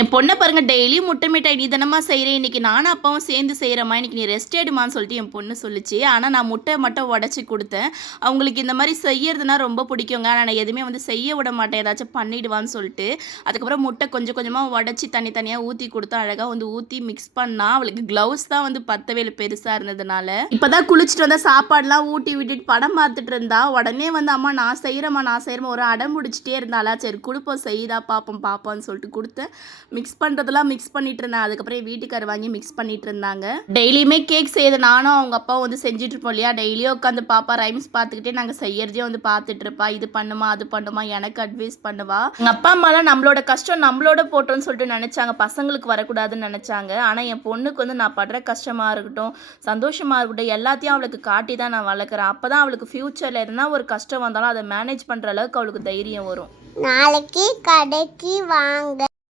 என் பொண்ணை பாருங்க டெய்லி முட்டை மிட்டாய் நீ தானம்மா செய்கிறேன், இன்னைக்கு நானும் அப்பாவும் சேர்ந்து செய்கிறோம்மா, இன்னைக்கு நீ ரெஸ்ட் எடுமான்னு சொல்லிட்டு என் பொண்ணு சொல்லிச்சு. ஆனால் நான் முட்டை மட்டும் உடச்சி கொடுத்தேன். அவங்களுக்கு இந்த மாதிரி செய்யறதுனா ரொம்ப பிடிக்குங்க. ஆனால் நான் எதுவுமே வந்து செய்ய விட மாட்டேன், ஏதாச்சும் பண்ணிடுவான்னு சொல்லிட்டு. அதுக்கப்புறம் முட்டை கொஞ்சம் கொஞ்சமாக உடச்சி தனித்தனியாக ஊற்றி கொடுத்தா அழகாக வந்து ஊற்றி மிக்ஸ் பண்ணா. அவளுக்கு க்ளவுஸ் தான் வந்து பத்தவே இல்லை பெருசாக இருந்ததுனால. இப்போ தான் குளிச்சுட்டு வந்தால் சாப்பாடெலாம் ஊட்டி விட்டுட்டு படம் பார்த்துட்டு இருந்தா. உடனே வந்து அம்மா நான் செய்கிறேம்மா நான் செய்கிறேம்மா ஒரு அடம் முடிச்சிட்டே இருந்தாளா. சரி கொடுப்போம் செய்தா பார்ப்போம் பார்ப்போம்னு சொல்லிட்டு கொடுத்தேன். மிக்ஸ் பண்ணுறதெல்லாம் மிக்ஸ் பண்ணிட்டு இருந்தேன். அதுக்கப்புறம் வீட்டுக்கார் வாங்கி மிக்ஸ் பண்ணிட்டு இருந்தாங்க. டெய்லியுமே கேக் செய்யுது நானும் அவங்க அப்பாவும் வந்து செஞ்சுட்டு இருப்போம் இல்லையா. டெய்லியும் உட்காந்து பாப்பா ரைம்ஸ் பார்த்துக்கிட்டே நாங்கள் செய்யறதே வந்து பார்த்துட்டு இருப்பா. இது பண்ணுமா அது பண்ணுமா எனக்கு அட்வைஸ் பண்ணுவா. எங்கள் அப்பா அம்மாலாம் நம்மளோட கஷ்டம் நம்மளோட போட்டோன்னு சொல்லிட்டு நினச்சாங்க, பசங்களுக்கு வரக்கூடாதுன்னு நினச்சாங்க. ஆனால் என் பொண்ணுக்கு வந்து நான் படுற கஷ்டமாக இருக்கட்டும் சந்தோஷமாக இருக்கட்டும் எல்லாத்தையும் அவளுக்கு காட்டி தான் நான் வளர்க்குறேன். அப்போ தான் அவளுக்கு ஃப்யூச்சரில் எதுனா ஒரு கஷ்டம் வந்தாலும் அதை மேனேஜ் பண்ணுற அளவுக்கு அவளுக்கு தைரியம் வரும். நாளைக்கு கடைக்கு வாங்க.